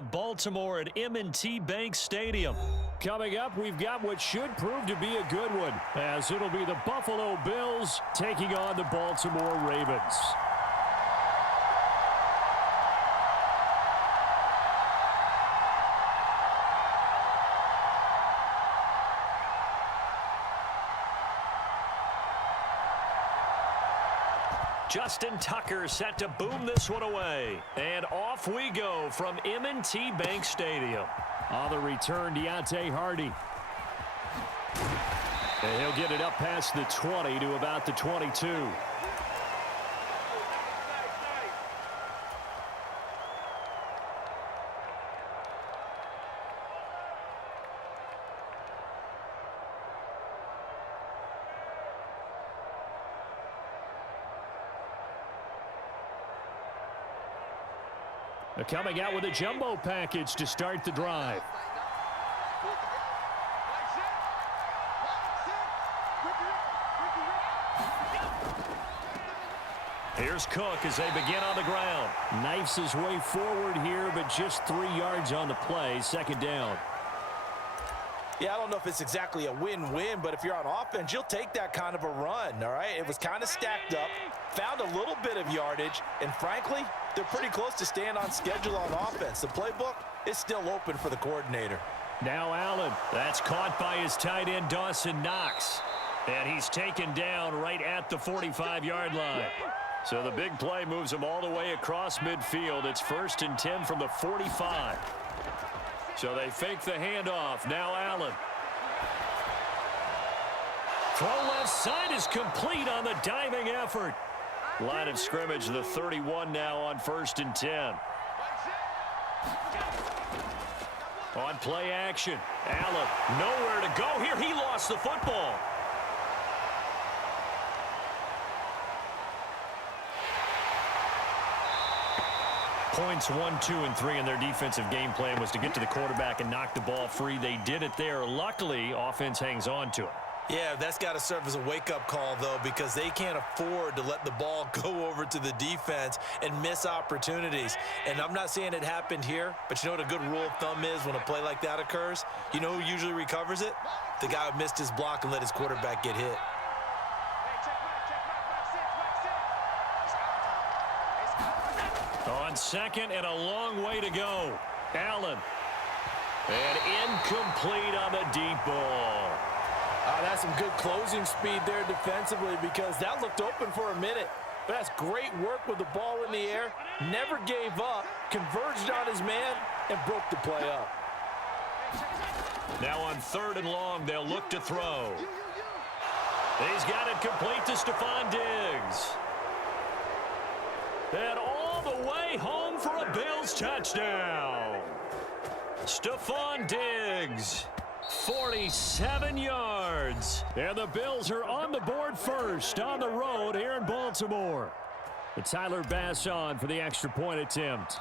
of Baltimore at M&T Bank Stadium. Coming up, we've got what should prove to be a good one, as it'll be the Buffalo Bills taking on the Baltimore Ravens. Justin Tucker set to boom this one away. And off we go from M&T Bank Stadium. On the return, Deontay Hardy. And he'll get it up past the 20 to about the 22. They're coming out with a jumbo package to start the drive. Here's Cook as they begin on the ground. Knifes his way forward here, but just 3 yards on the play. Second down. Yeah, I don't know if it's exactly a win-win, but if you're on offense, you'll take that kind of a run, all right? It was kind of stacked up, found a little bit of yardage, and frankly, they're pretty close to staying on schedule on offense. The playbook is still open for the coordinator. Now Allen. That's caught by his tight end, Dawson Knox. And he's taken down right at the 45-yard line. So the big play moves him all the way across midfield. It's 1st and 10 from the 45. So they fake the handoff. Now Allen. Throw left side is complete on the diving effort. Line of scrimmage, the 31 now on 1st and 10. On play action. Allen, nowhere to go here. He lost the football. Points 1, 2, and 3 in their defensive game plan was to get to the quarterback and knock the ball free. They did it there. Luckily, offense hangs on to it. Yeah, that's got to serve as a wake-up call, though, because they can't afford to let the ball go over to the defense and miss opportunities. And I'm not saying it happened here, but you know what a good rule of thumb is when a play like that occurs? You know who usually recovers it? The guy who missed his block and let his quarterback get hit. On second and a long way to go. Allen. And incomplete on the deep ball. That's some good closing speed there defensively because that looked open for a minute. But that's great work with the ball in the air. Never gave up, converged on his man, and broke the play up. Now on 3rd and long, they'll look to throw. He's got it complete to Stephon Diggs. And all the way home for a Bills touchdown. Stephon Diggs. 47 yards. And the Bills are on the board first on the road here in Baltimore. And Tyler Bass on for the extra point attempt.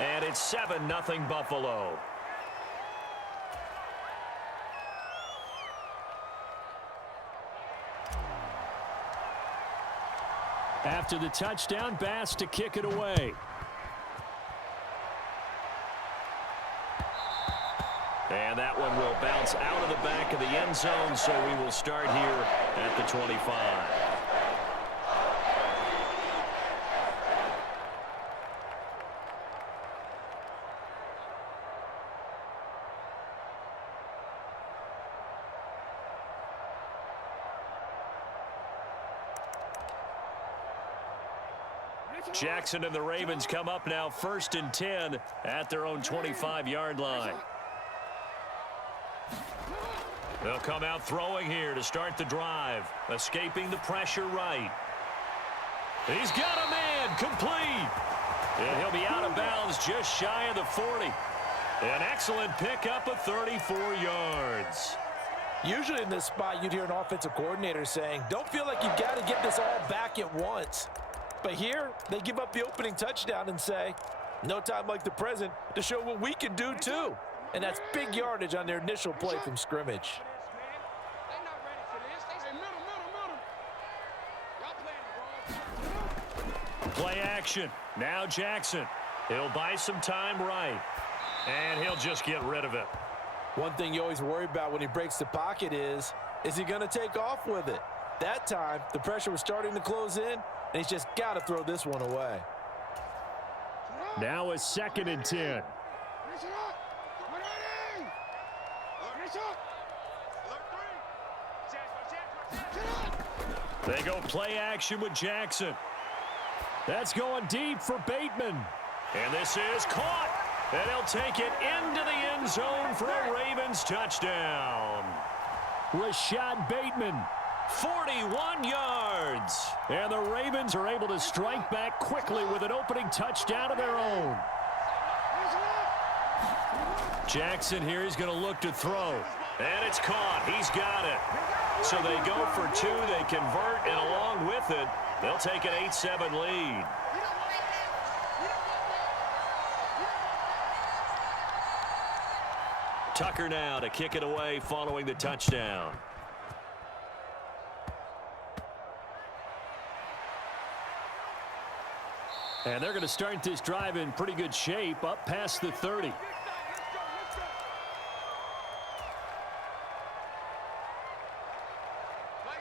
And it's 7-0 Buffalo. After the touchdown, Bass to kick it away. And that one will bounce out of the back of the end zone, so we will start here at the 25. Jackson and the Ravens come up now 1st and 10 at their own 25-yard line. They'll come out throwing here to start the drive. Escaping the pressure right. He's got a man complete. And he'll be out of bounds just shy of the 40. An excellent pickup of 34 yards. Usually in this spot, you'd hear an offensive coordinator saying, don't feel like you've got to get this all back at once. But here, they give up the opening touchdown and say, no time like the present to show what we can do too. And that's big yardage on their initial play from scrimmage. Play action. Now Jackson. He'll buy some time right. And he'll just get rid of it. One thing you always worry about when he breaks the pocket is he going to take off with it? That time, the pressure was starting to close in, and he's just got to throw this one away. Now a 2nd and 10. They go play action with Jackson. That's going deep for Bateman. And this is caught. And he'll take it into the end zone for a Ravens touchdown. Rashad Bateman. 41 yards. And the Ravens are able to strike back quickly with an opening touchdown of their own. Jackson here is going to look to throw. And it's caught. He's got it. So they go for 2. They convert, and along with it, they'll take an 8-7 lead. Tucker now to kick it away following the touchdown. And they're going to start this drive in pretty good shape up past the 30.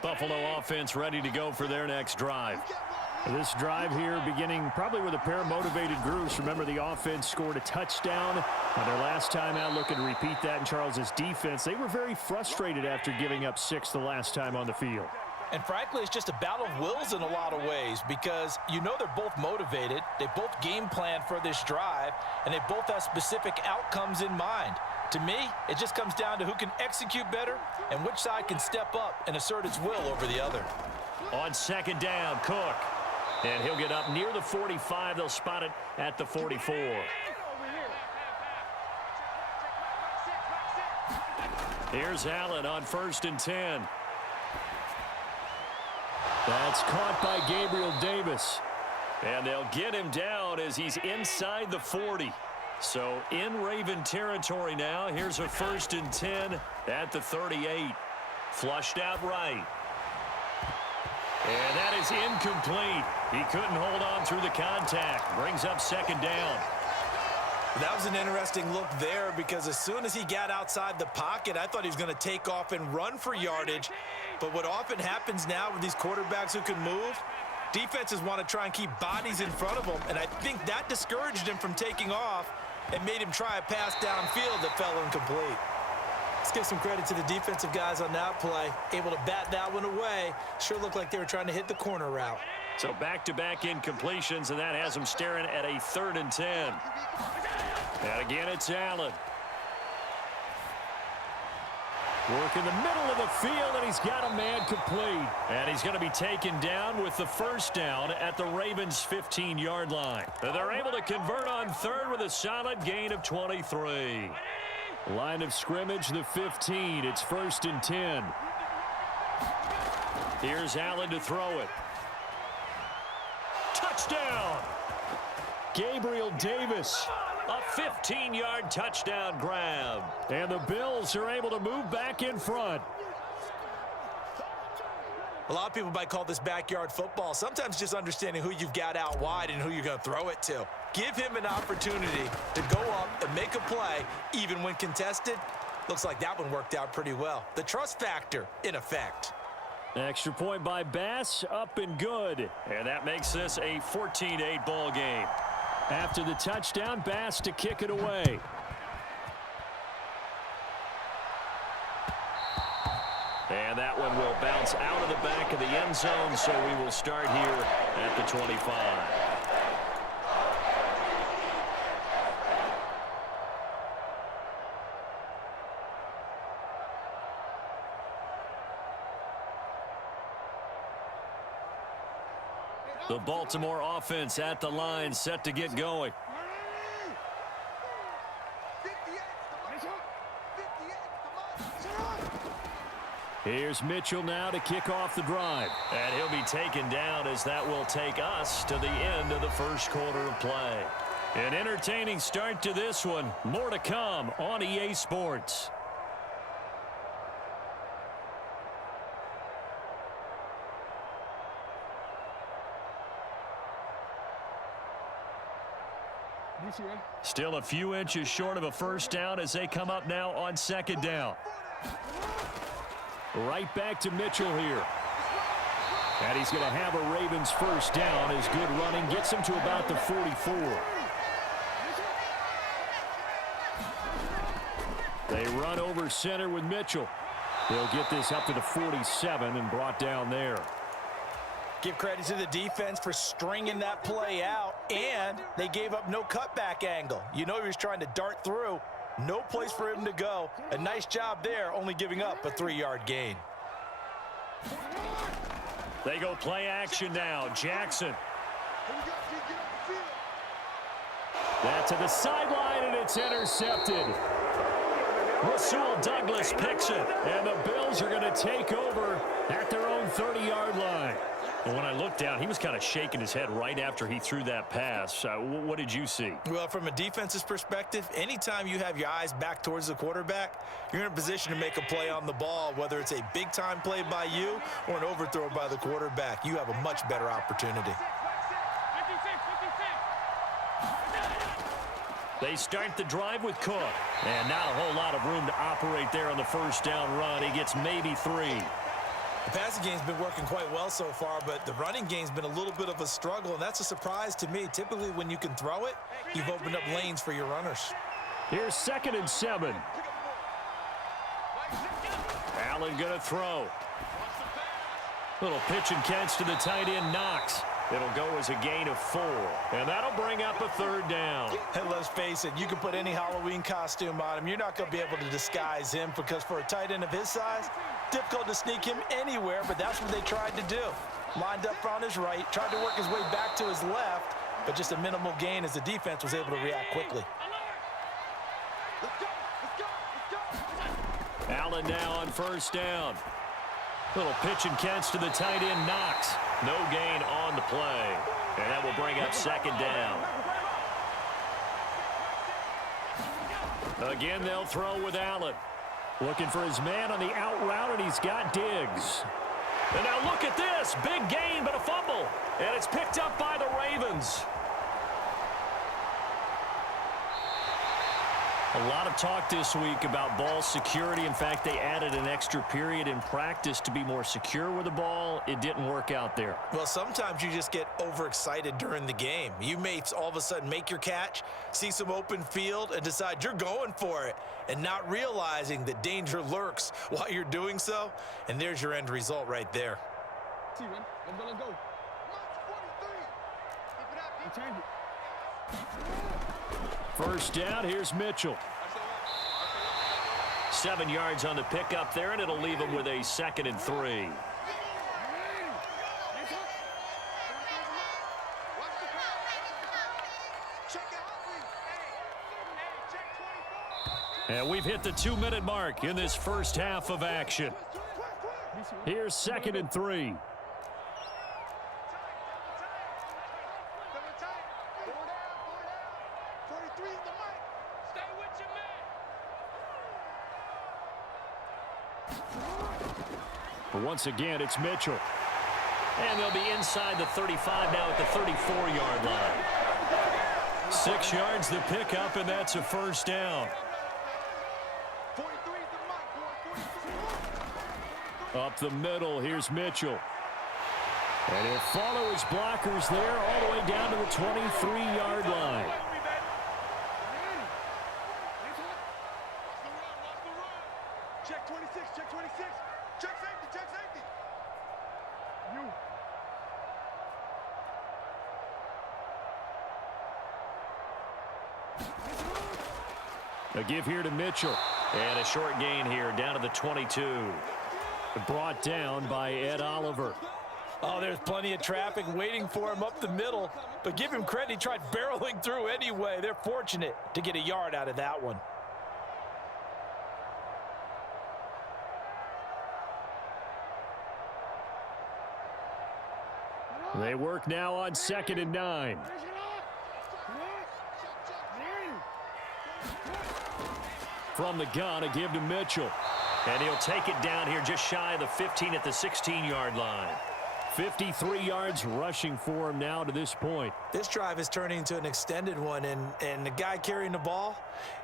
Buffalo offense ready to go for their next drive. This drive here beginning probably with a pair of motivated groups. Remember, the offense scored a touchdown on their last time out. Looking to repeat that in Charles's defense. They were very frustrated after giving up 6 the last time on the field. And frankly, it's just a battle of wills in a lot of ways because you know they're both motivated. They both game plan for this drive, and they both have specific outcomes in mind. To me, it just comes down to who can execute better and which side can step up and assert its will over the other. On 2nd down, Cook. And he'll get up near the 45. They'll spot it at the 44. Here's Allen on 1st and 10. That's caught by Gabriel Davis. And they'll get him down as he's inside the 40. So in Raven territory now. Here's a 1st and 10 at the 38. Flushed out right. And that is incomplete. He couldn't hold on through the contact. Brings up 2nd down. That was an interesting look there because as soon as he got outside the pocket, I thought he was going to take off and run for yardage. But what often happens now with these quarterbacks who can move, defenses want to try and keep bodies in front of them, and I think that discouraged him from taking off and made him try a pass downfield that fell incomplete. Let's give some credit to the defensive guys on that play. Able to bat that one away. Sure looked like they were trying to hit the corner route. So back-to-back incompletions, and that has them staring at a 3rd and 10. And again, it's Allen. Work in the middle of the field, and he's got a man complete. And he's going to be taken down with the 1st down at the Ravens' 15-yard line. They're able to convert on 3rd with a solid gain of 23. Line of scrimmage, the 15. It's 1st and 10. Here's Allen to throw it. Touchdown! Gabriel Davis. A 15-yard touchdown grab. And the Bills are able to move back in front. A lot of people might call this backyard football. Sometimes just understanding who you've got out wide and who you're going to throw it to. Give him an opportunity to go up and make a play, even when contested. Looks like that one worked out pretty well. The trust factor in effect. Extra point by Bass, up and good. And that makes this a 14-8 ball game. After the touchdown, Bass to kick it away. And that one will bounce out of the back of the end zone, so we will start here at the 25. The Baltimore offense at the line, set to get going. Here's Mitchell now to kick off the drive. And he'll be taken down as that will take us to the end of the first quarter of play. An entertaining start to this one. More to come on EA Sports. Still a few inches short of a first down as they come up now on second down. Right back to Mitchell here. And he's going to have a Ravens first down. His good running gets him to about the 44. They run over center with Mitchell. They'll get this up to the 47 and brought down there. Give credit to the defense for stringing that play out, and they gave up no cutback angle. You know he was trying to dart through. No place for him to go. A nice job there, only giving up a 3-yard gain. They go play action now. Jackson. That to the sideline, and it's intercepted. Rasul Douglas picks it. And the Bills are going to take over at their own 30-yard line. When I looked down, he was kind of shaking his head right after he threw that pass. What did you see? Well, from a defense's perspective, anytime you have your eyes back towards the quarterback, you're in a position to make a play on the ball, whether it's a big-time play by you or an overthrow by the quarterback. You have a much better opportunity. They start the drive with Cook. And not a whole lot of room to operate there on the first down run. He gets maybe 3. The passing game's been working quite well so far, but the running game's been a little bit of a struggle, and that's a surprise to me. Typically, when you can throw it, you've opened up lanes for your runners. Here's 2nd and 7. Allen going to throw. Little pitch and catch to the tight end, Knox. It'll go as a gain of 4. And that'll bring up a 3rd down. And let's face it, you can put any Halloween costume on him. You're not going to be able to disguise him because for a tight end of his size, difficult to sneak him anywhere, but that's what they tried to do. Lined up on his right, tried to work his way back to his left, but just a minimal gain as the defense was able to react quickly. Allen now on first down. Little pitch and catch to the tight end, Knox. No gain on the play. And that will bring up 2nd down. Again, they'll throw with Allen. Looking for his man on the out route, and he's got Diggs. And now look at this. Big gain, but a fumble. And it's picked up by the Ravens. A lot of talk this week about ball security. In fact, they added an extra period in practice to be more secure with the ball. It didn't work out there. Well, sometimes you just get overexcited during the game. You may all of a sudden make your catch, see some open field, and decide you're going for it, and not realizing that danger lurks while you're doing so. And there's your end result right there. First down, here's Mitchell. 7 yards on the pickup there, and it'll leave him with a 2nd and 3. And we've hit the 2-minute mark in this first half of action. Here's 2nd and 3. Once again, it's Mitchell. And they'll be inside the 35 now at the 34-yard line. 6 yards the pickup, and that's a first down. Up the middle, here's Mitchell. And he'll follow his blockers there all the way down to the 23-yard line. Check 26, check 26. Check safety, check safety. A give here to Mitchell. And a short gain here down to the 22. Brought down by Ed Oliver. Oh, there's plenty of traffic waiting for him up the middle. But give him credit, he tried barreling through anyway. They're fortunate to get a yard out of that one. They work now on 2nd and 9. From the gun, a give to Mitchell. And he'll take it down here just shy of the 15 at the 16-yard line. 53 yards rushing for him now to this point. This drive is turning into an extended one, and the guy carrying the ball,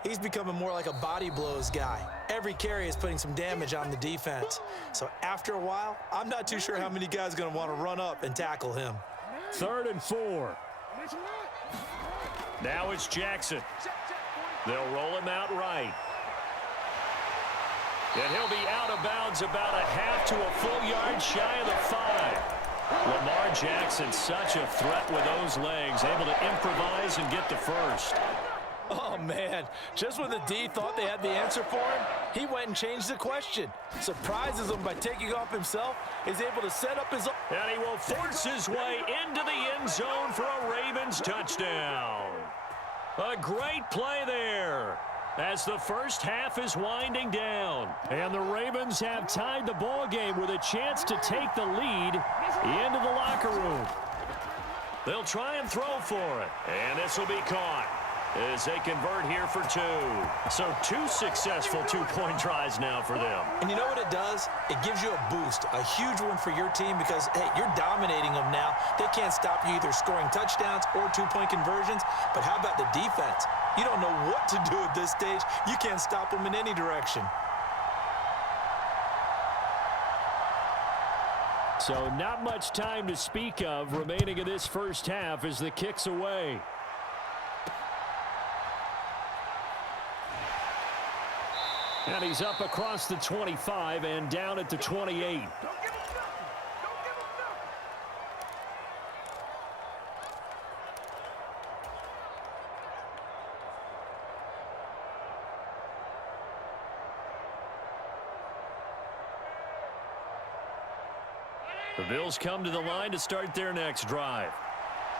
he's becoming more like a body blows guy. Every carry is putting some damage on the defense. So after a while, I'm not too sure how many guys are going to want to run up and tackle him. 3rd and 4. Now it's Jackson. They'll roll him out right. And he'll be out of bounds about a half to a full yard shy of the 5. Lamar Jackson, such a threat with those legs, able to improvise and get the first. Oh, man. Just when the D thought they had the answer for him, he went and changed the question. Surprises him by taking off himself. He's able to set up his own. And he will force his way into the end zone for a Ravens touchdown. A great play there as the first half is winding down. And the Ravens have tied the ball game with a chance to take the lead into the locker room. They'll try and throw for it. And this will be caught as they convert here for 2. So 2 successful two-point tries now for them. And you know what it does? It gives you a boost, a huge one for your team because, hey, you're dominating them now. They can't stop you either scoring touchdowns or two-point conversions. But how about the defense? You don't know what to do at this stage. You can't stop them in any direction. So not much time to speak of remaining in this first half as the kick's away. And he's up across the 25 and down at the 28. The Bills come to the line to start their next drive.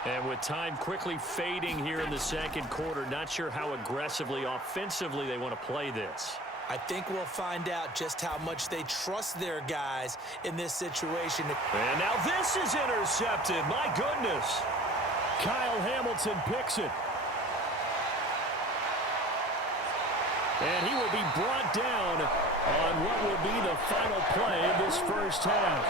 And with time quickly fading here in the second quarter, not sure how aggressively, offensively they want to play this. I think we'll find out just how much they trust their guys in this situation. And now this is intercepted. My goodness. Kyle Hamilton picks it. And he will be brought down on what will be the final play of this first half.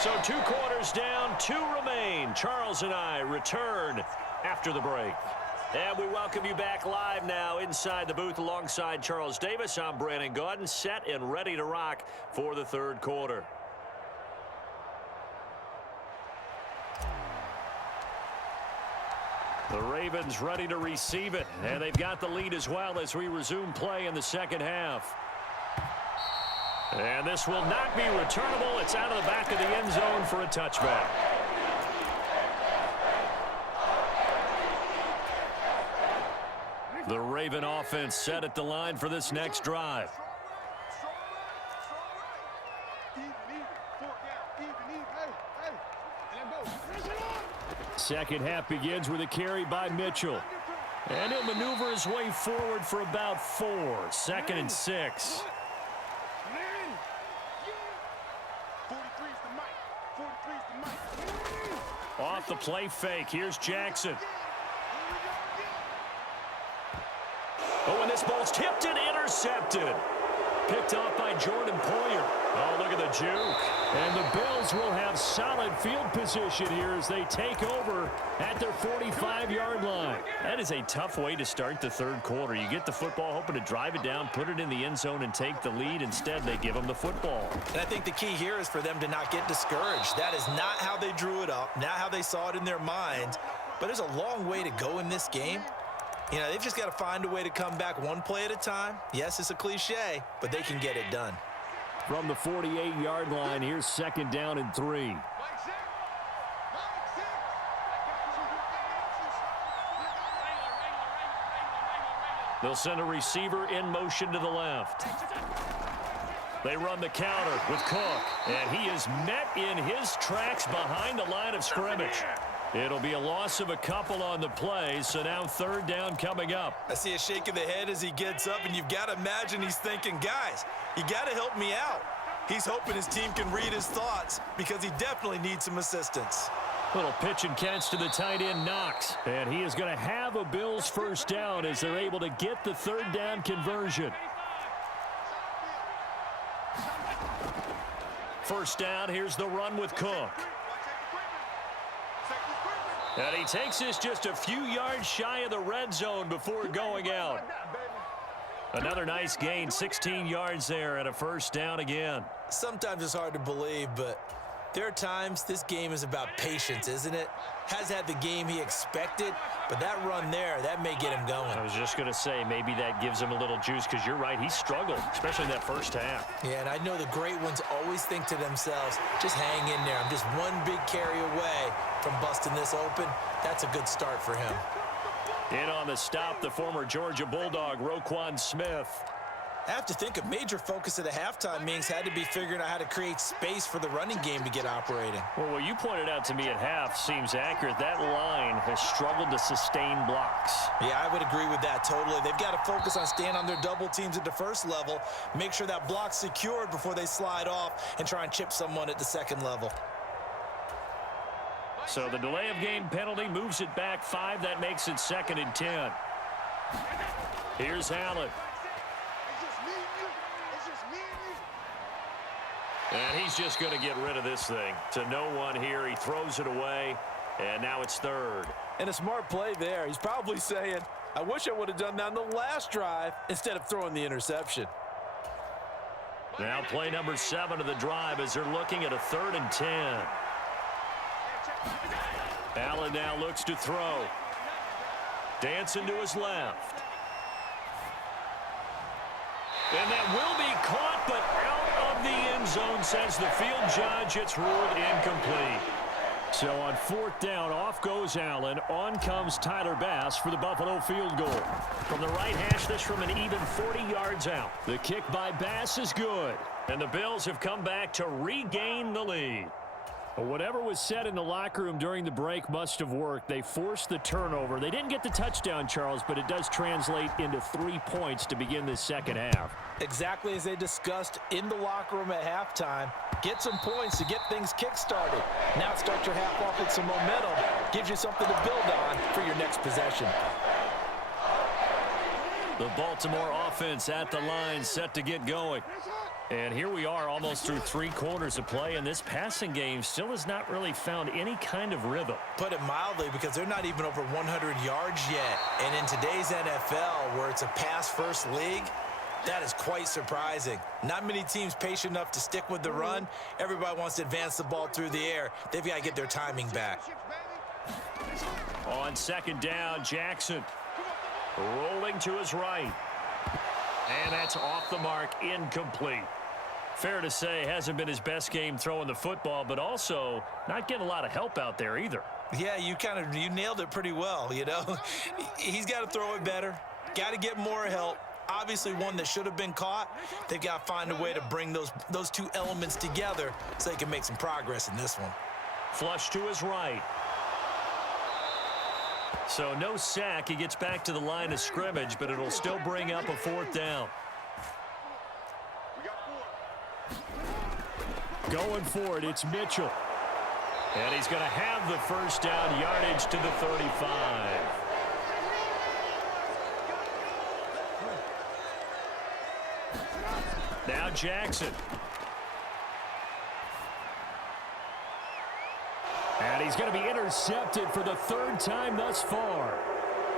So 2 quarters down, 2 remain. Charles and I return after the break. And we welcome you back live now inside the booth alongside Charles Davis. I'm Brandon Gaudin, set and ready to rock for the 3rd quarter. The Ravens ready to receive it, and they've got the lead as well as we resume play in the second half. And this will not be returnable. It's out of the back of the end zone for a touchback. The Raven offense set at the line for this next drive. Second half begins with a carry by Mitchell. And he'll maneuver his way forward for about 4. 2nd and 6. Off the play fake. Here's Jackson. Oh, and this ball's tipped and intercepted. Picked off by Jordan Poyer. Oh, look at the juke. And the Bills will have solid field position here as they take over at their 45-yard line. That is a tough way to start the 3rd quarter. You get the football, hoping to drive it down, put it in the end zone, and take the lead. Instead, they give them the football. And I think the key here is for them to not get discouraged. That is not how they drew it up, not how they saw it in their minds. But there's a long way to go in this game. You know, they've just got to find a way to come back one play at a time. Yes, it's a cliche, but they can get it done. From the 48-yard line, here's 2nd down and 3. They'll send a receiver in motion to the left. They run the counter with Cook, and he is met in his tracks behind the line of scrimmage. It'll be a loss of a couple on the play, so now 3rd down coming up. I see a shake of the head as he gets up, and you've got to imagine he's thinking, guys, you got to help me out. He's hoping his team can read his thoughts because he definitely needs some assistance. Little pitch and catch to the tight end, Knox. And he is going to have a Bills first down as they're able to get the 3rd down conversion. first down. Here's the run with Cook. And he takes this just a few yards shy of the red zone before going out. Another nice gain, 16 yards there, and a first down again. Sometimes it's hard to believe, but there are times this game is about patience, isn't it? Has had the game he expected, but that run there, that may get him going. I was just going to say, maybe that gives him a little juice, because you're right, he struggled, especially in that first half. Yeah, and I know the great ones always think to themselves, just hang in there. I'm just one big carry away from busting this open. That's a good start for him. In on the stop, the former Georgia Bulldog, Roquan Smith. I have to think a major focus of the halftime meetings had to be figuring out how to create space for the running game to get operating. Well, what you pointed out to me at half seems accurate. That line has struggled to sustain blocks. Yeah, I would agree with that totally. They've got to focus on staying on their double teams at the first level, make sure that block's secured before they slide off and try and chip someone at the second level. So the delay of game penalty moves it back 5. That makes it 2nd and 10. Here's Allen. And he's just going to get rid of this thing. To no one here. He throws it away, and now it's 3rd. And a smart play there. He's probably saying, I wish I would have done that on the last drive instead of throwing the interception. Now play number 7 of the drive as they're looking at a 3rd and 10. Allen now looks to throw. Dancing to his left. And that will be caught, but out of the end zone, says the field judge. It's ruled incomplete. So on 4th down, off goes Allen. On comes Tyler Bass for the Buffalo field goal. From the right hash, this from an even 40 yards out. The kick by Bass is good. And the Bills have come back to regain the lead. Whatever was said in the locker room during the break must have worked. They forced the turnover. They didn't get the touchdown, Charles, but it does translate into 3 points to begin this second half. Exactly as they discussed in the locker room at halftime. Get some points to get things kick-started. Now start your half off with some momentum. Gives you something to build on for your next possession. The Baltimore offense at the line, set to get going. And here we are almost through 3 quarters of play, and this passing game still has not really found any kind of rhythm. Put it mildly, because they're not even over 100 yards yet. And in today's NFL, where it's a pass-first league, that is quite surprising. Not many teams patient enough to stick with the run. Everybody wants to advance the ball through the air. They've got to get their timing back. On 2nd down, Jackson rolling to his right. And that's off the mark, incomplete. Fair to say, hasn't been his best game throwing the football, but also not getting a lot of help out there either. Yeah, you nailed it pretty well, you know. He's got to throw it better. Got to get more help. Obviously one that should have been caught. They've got to find a way to bring those 2 elements together so they can make some progress in this one. Flush to his right. So no sack. He gets back to the line of scrimmage, but it'll still bring up a 4th down. Going for it, it's Mitchell. And he's going to have the first down, yardage to the 35. Now Jackson. And he's going to be intercepted for the 3rd time thus far.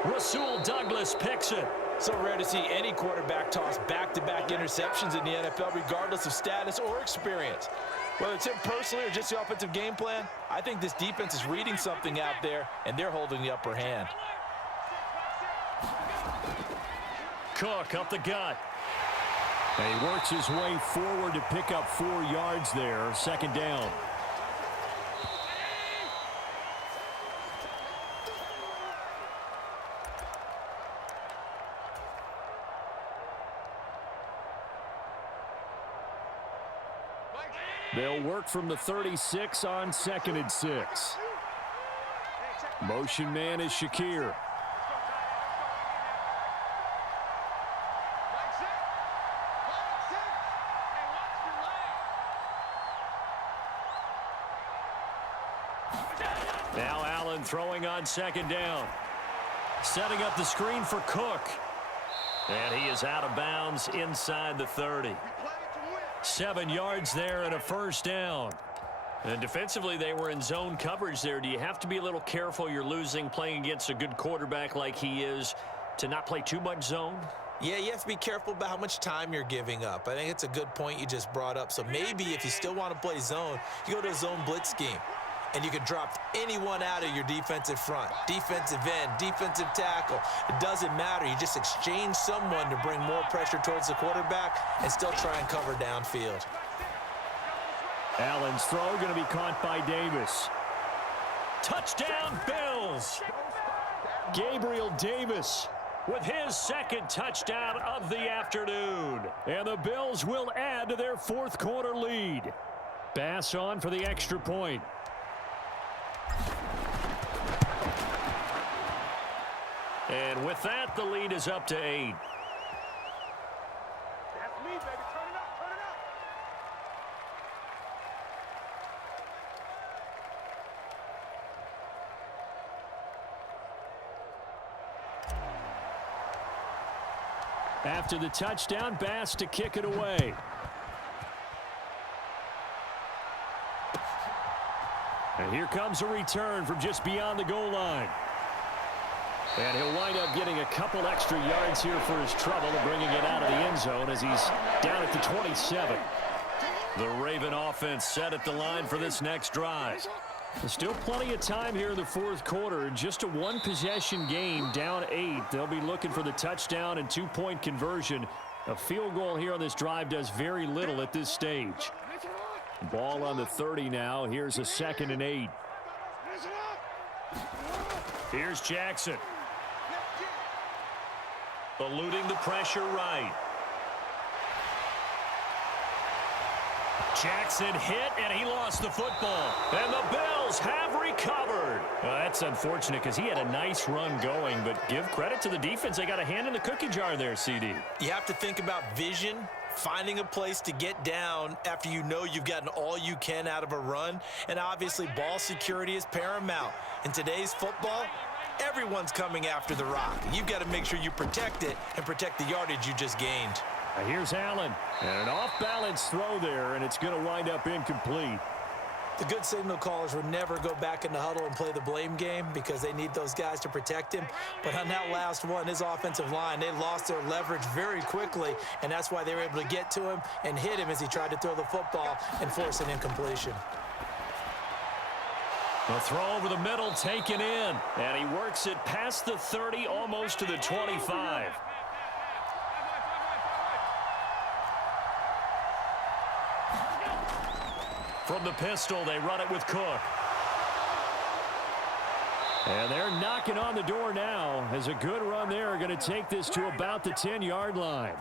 Rasul Douglas picks it. So rare to see any quarterback toss back-to-back interceptions in the NFL, regardless of status or experience. Whether it's him personally or just the offensive game plan, I think this defense is reading something out there, and they're holding the upper hand. Cook up the gut. And he works his way forward to pick up 4 yards there. 2nd down. They'll work from the 36 on 2nd and 6. Motion man is Shakir. Now Allen throwing on 2nd down. Setting up the screen for Cook. And he is out of bounds inside the 30. 7 yards there and a first down. And defensively, they were in zone coverage there. Do you have to be a little careful you're losing playing against a good quarterback like he is to not play too much zone? Yeah, you have to be careful about how much time you're giving up. I think it's a good point you just brought up. So maybe if you still want to play zone, you go to a zone blitz scheme. And you can drop anyone out of your defensive front. Defensive end, defensive tackle. It doesn't matter. You just exchange someone to bring more pressure towards the quarterback and still try and cover downfield. Allen's throw going to be caught by Davis. Touchdown, Bills! Gabriel Davis With his second touchdown of the afternoon. And the Bills will add to their fourth quarter lead. Bass on for the extra point. And with that, the lead is up to 8. That's me, baby. Turn it up, turn it up. After the touchdown, Bass to kick it away. And here comes a return from just beyond the goal line. And he'll wind up getting a couple extra yards here for his trouble and bringing it out of the end zone as he's down at the 27. The Raven offense set at the line for this next drive. There's still plenty of time here in the fourth quarter. Just a one-possession game, down 8. They'll be looking for the touchdown and two-point conversion. A field goal here on this drive does very little at this stage. Ball on the 30 now. Here's a 2nd and 8. Here's Jackson. Eluding the pressure right. Jackson hit, and he lost the football. And the Bills have recovered. Well, that's unfortunate because he had a nice run going, but give credit to the defense. They got a hand in the cookie jar there, CD. You have to think about vision, finding a place to get down after you know you've gotten all you can out of a run. And obviously, ball security is paramount. In today's football, everyone's coming after the rock. You've got to make sure you protect it and protect the yardage you just gained. Here's Allen. And an off-balance throw there, and it's going to wind up incomplete. The good signal callers would never go back in the huddle and play the blame game because they need those guys to protect him. But on that last one, his offensive line, they lost their leverage very quickly, and that's why they were able to get to him and hit him as he tried to throw the football and force an incompletion. The throw over the middle taken in, and he works it past the 30, almost to the 25. From the pistol, they run it with Cook. And they're knocking on the door now as a good run there. Going to take this to about the 10-yard line.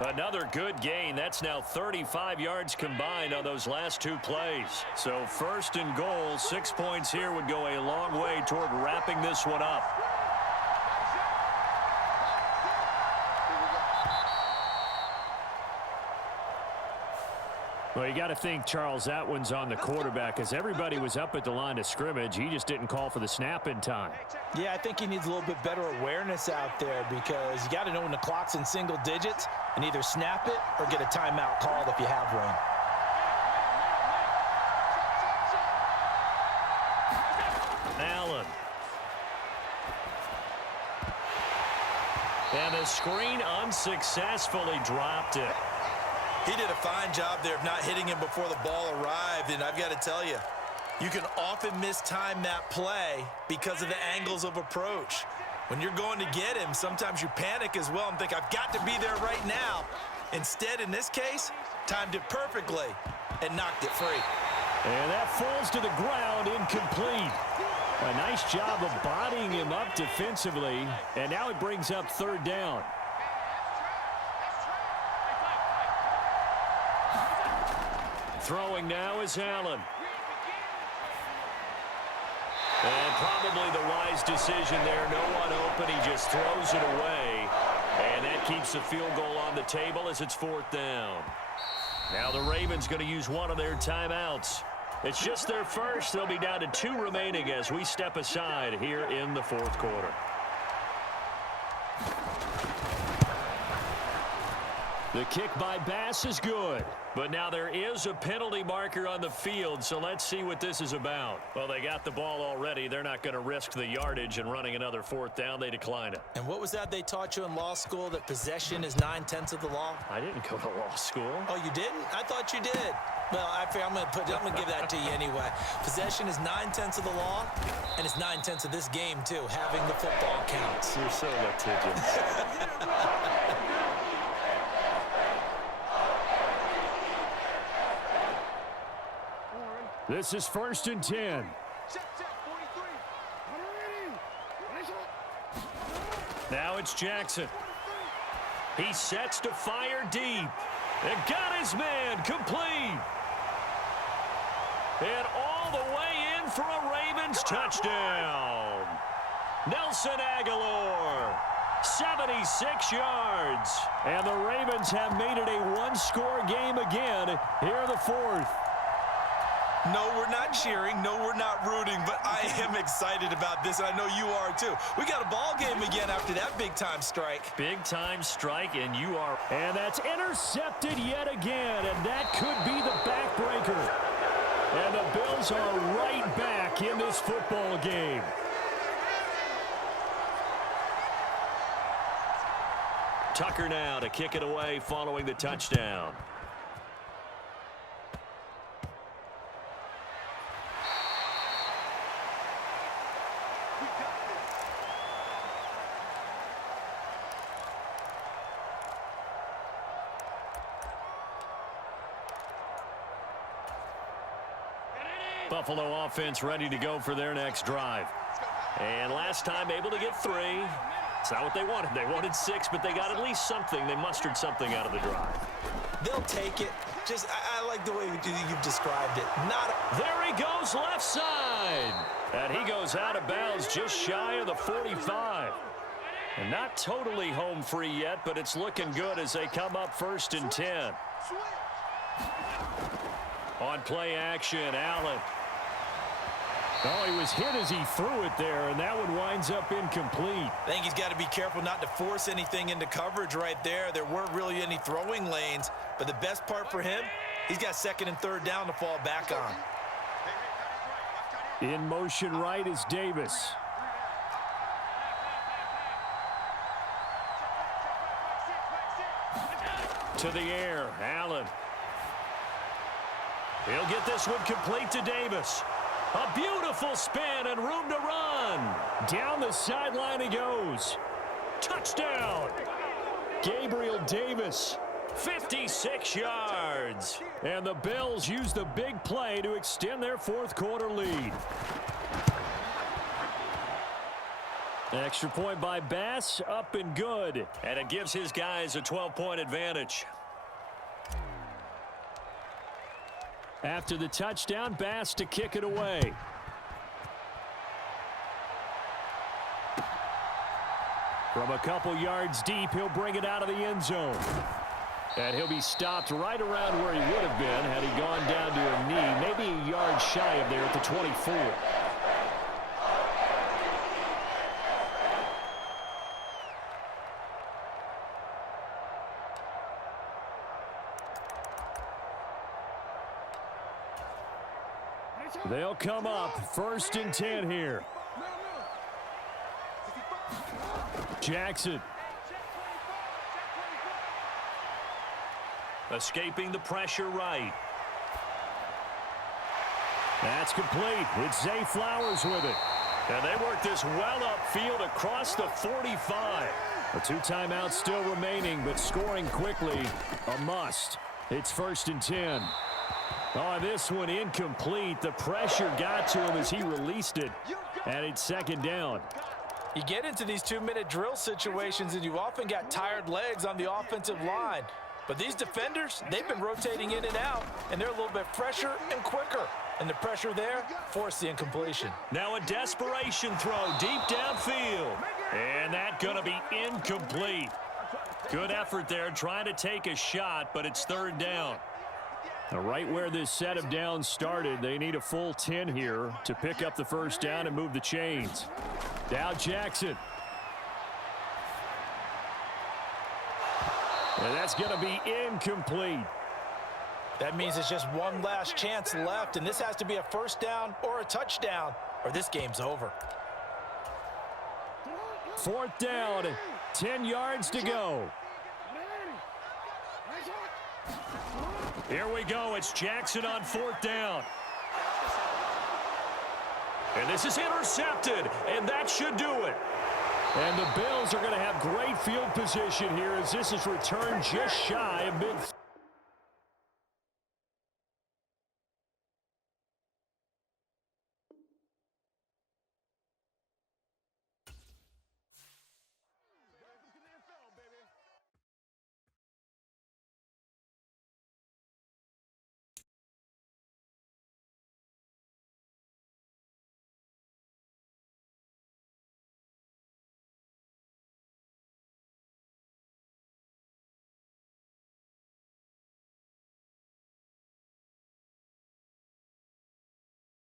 Another good gain. That's now 35 yards combined on those last two plays. So 1st and goal, 6 points here would go a long way toward wrapping this one up. Well, you got to think, Charles, that one's on the quarterback as everybody was up at the line of scrimmage. He just didn't call for the snap in time. Yeah, I think he needs a little bit better awareness out there because you got to know when the clock's in single digits and either snap it or get a timeout called if you have one. Allen. And the screen unsuccessfully dropped it. He did a fine job there of not hitting him before the ball arrived, and I've got to tell you, you can often mistime that play because of the angles of approach. When you're going to get him, sometimes you panic as well and think, I've got to be there right now. Instead, in this case, timed it perfectly and knocked it free. And that falls to the ground, incomplete. A nice job of bodying him up defensively, and now it brings up 3rd down. Throwing now is Allen. And probably the wise decision there. No one open. He just throws it away. And that keeps the field goal on the table as it's 4th down. Now the Ravens going to use one of their timeouts. It's just their first. They'll be down to 2 remaining as we step aside here in the 4th quarter. The kick by Bass is good. But now there is a penalty marker on the field, so let's see what this is about. Well, they got the ball already. They're not going to risk the yardage and running another 4th down. They decline it. And what was that they taught you in law school, that possession is 9/10 of the law? I didn't go to law school. Oh, you didn't? I thought you did. Well, I figure I'm going to give that to you anyway. Possession is 9/10 of the law, and it's 9/10 of this game, too. Having the football counts. You're so litigious. This is 1st and 10. Check, 43. Now it's Jackson. He sets to fire deep. And got his man complete. And all the way in for a Ravens touchdown. Nelson Aguilar, 76 yards. And the Ravens have made it a one-score game again here in the 4th. No, we're not cheering. No, we're not rooting, but I am excited about this, and I know you are too. We got a ball game again after that big-time strike. Big-time strike, and you are... And that's intercepted yet again, and that could be the backbreaker. And the Bills are right back in this football game. Tucker now to kick it away following the touchdown. Buffalo offense ready to go for their next drive. And last time able to get 3. It's not what they wanted. They wanted 6, but they got at least something. They mustered something out of the drive. They'll take it. Just, I like the way you've described it. There he goes left side. And he goes out of bounds just shy of the 45. And not totally home free yet, but it's looking good as they come up 1st and 10. On play action, Allen. Oh, he was hit as he threw it there, and that one winds up incomplete. I think he's got to be careful not to force anything into coverage right there. There weren't really any throwing lanes, but the best part for him, he's got 2nd and 3rd down to fall back on. In motion right is Davis. To the air, Allen. He'll get this one complete to Davis. A beautiful spin and room to run. Down the sideline he goes. Touchdown. Gabriel Davis, 56 yards. And the Bills use the big play to extend their 4th quarter lead. Extra point by Bass, up and good. And it gives his guys a 12-point advantage. After the touchdown, Bass to kick it away. From a couple yards deep, he'll bring it out of the end zone. And he'll be stopped right around where he would have been had he gone down to a knee, maybe a yard shy of there at the 24. They'll come up 1st and 10 here. Jackson. Escaping the pressure right. That's complete. It's Zay Flowers with it. And they work this well upfield across the 45. A 2 timeouts still remaining, but scoring quickly, a must. It's 1st and 10. Oh, this one incomplete. The pressure got to him as he released it, and it's 2nd down. You get into these 2-minute drill situations, and you often got tired legs on the offensive line. But these defenders, they've been rotating in and out, and they're a little bit fresher and quicker. And the pressure there forced the incompletion. Now a desperation throw deep downfield. And that's going to be incomplete. Good effort there trying to take a shot, but it's 3rd down. Now, right where this set of downs started, they need a full 10 here to pick up the 1st down and move the chains. Now Jackson. And that's going to be incomplete. That means it's just one last chance left, and this has to be a first down or a touchdown, or this game's over. 4th down, 10 yards to go. Here we go. It's Jackson on 4th down. And this is intercepted, and that should do it. And the Bills are going to have great field position here as this is returned just shy of mid.